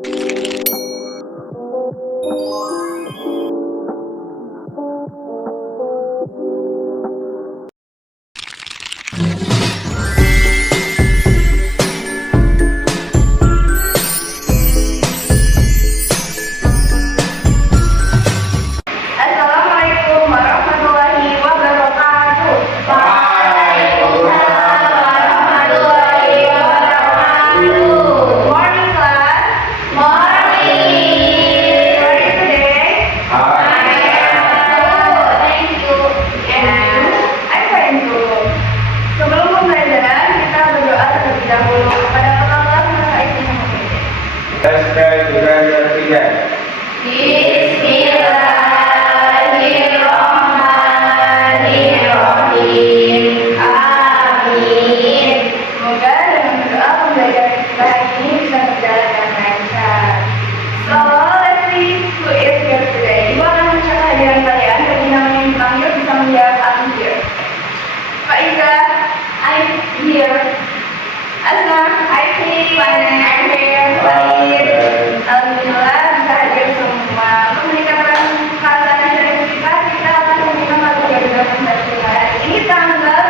Assalamualaikum warahmatullahi wabarakatuh. Waalaikumsalam warahmatullahi wabarakatuh. Morning class. Morning. How are you today? I am good. Thank you. And I'm fine too. Sebelum pembelajaran, kita berdoa terlebih dahulu kepada Allah Maha Esa yang Maha. Kita juga ketiga. Bismillahirrahmanirrahim. Amin. Semoga dengan berdoa pembelajaran kita hari ini bisa berjalan dengan lancar. So, let's see who is here today. Ibu akan mencari hadiran kalian. Bagi nama yang dipanggil bisa menjawab I'm here. Pak Iza, I'm here. Asma, I'm here. Baik. Alhamdulillah bisa hadir semua. Untuk meningkatkan kehadiran kita, kita akan meminta lagu yang sudah mendapat. Ini tanggal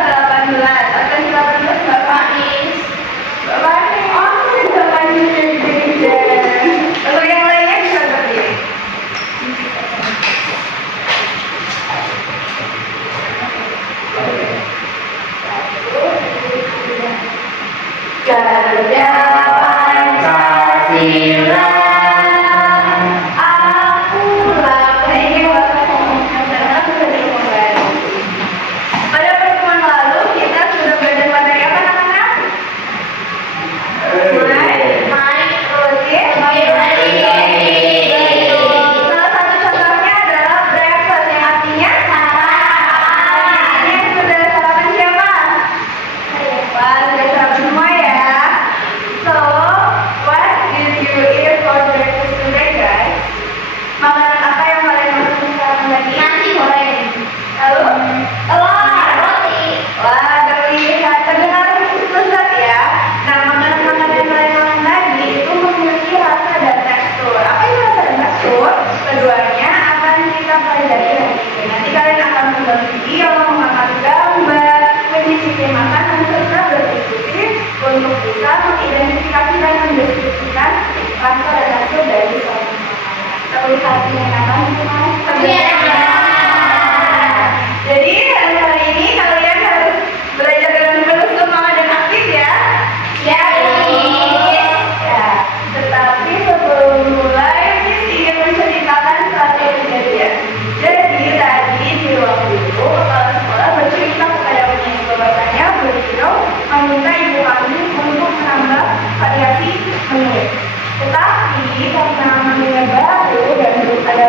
18. Akan 18 Bapak Is. Bapak Is, Bapak Is. Untuk yang lainnya bisa berdiri. Garuda Pancasila, akulah pada pertemuan lalu kita sudah belajar materi apa anak-anak? Salah satu contohnya adalah breakfast yang artinya sarapan. Ini sudah sarapan siapa? Wah, sudah sarapan semua ya. So, what did you eat for breakfast today, guys? Makanan apa yang kalian makan sarapan tadi? Nasi goreng. Lalu? Telur, roti. Wah, terlihat terdengar lezat ya. Nah, makanan-makanan yang kalian makan tadi itu memiliki rasa dan tekstur. Apa itu rasa dan tekstur? Keduanya akan kita pelajari hari ini. Nanti kalian akan menonton video, mengamati gambar, mencicipi makanan serta berdiskusi untuk bisa mengidentifikasi dan mendeskripsikan rasa dan tekstur dari suatu makanan. Terlihat menyenangkan bukan? Jadi hari ini kalian harus belajar dengan penuh semangat dan aktif ya. Ya. Tetapi sebelum mulai, Miss ingin menceritakan satu kejadian. Jadi tadi di ruang guru, kepala sekolah bercerita kepada penyanyi bahwasanya beliau meminta ibu kami untuk menambah variasi menu. Tetapi karena menunya baru dan belum ada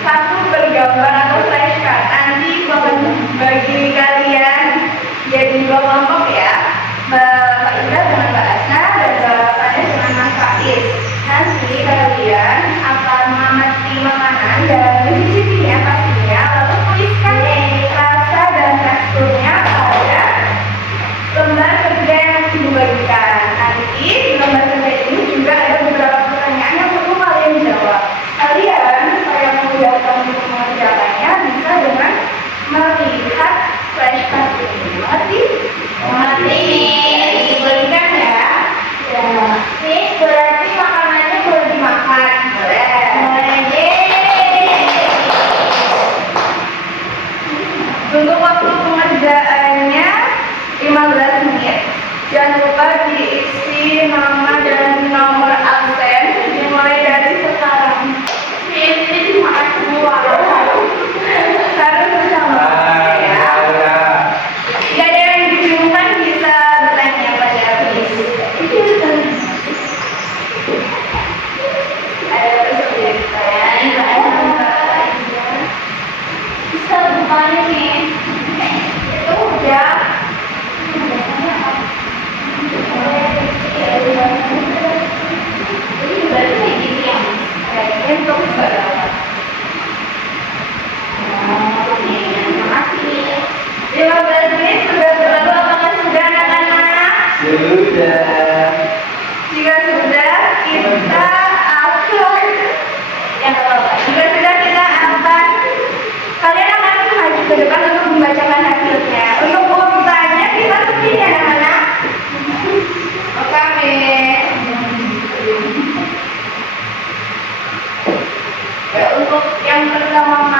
satu bergambar atau flashcard. Nanti akan bagi kalian jadi dua kelompok ya. Mbak Ida dengan Mbak Asna dan Mbak Fadil dengan Mas Faiz. Nanti kalian akan mengamati makanan dan mencicipinya pastinya, lalu tuliskan rasa dan teksturnya pada lembar kerja yang dibagikan. Nanti di lembar kerja ini juga ada beberapa pertanyaan yang perlu kalian jawab. Kalian supaya memudahkan untuk mengerjakannya bisa dengan melihat flashcard ini. Mengerti? Mengerti. Dibagikan ya. Ya. Ini berarti makanannya boleh dimakan. Boleh. Untuk waktu pengerjaannya 15 menit. Jangan lupa diisi nama dan nomor absen dimulai dari sekarang. Ini dimakan semua. Harus bersama ya. Jika ada yang dibingungkan bisa bertanya pada Miss. Ada kesulitan. Bisa bukanya nih. Itu udah. Ini berarti kayak gini ya. Kayaknya untuk berapa? Makasih. 15 menit sudah berlalu, apakah sudah anak-anak? Sudah. Jika sudah, kita akan yang apa? Jika sudah kita akan kalian akan maju ke depan untuk membacakan hasilnya. Untuk urutannya kita begini anak-anak. Oke. Ya, untuk yang pertama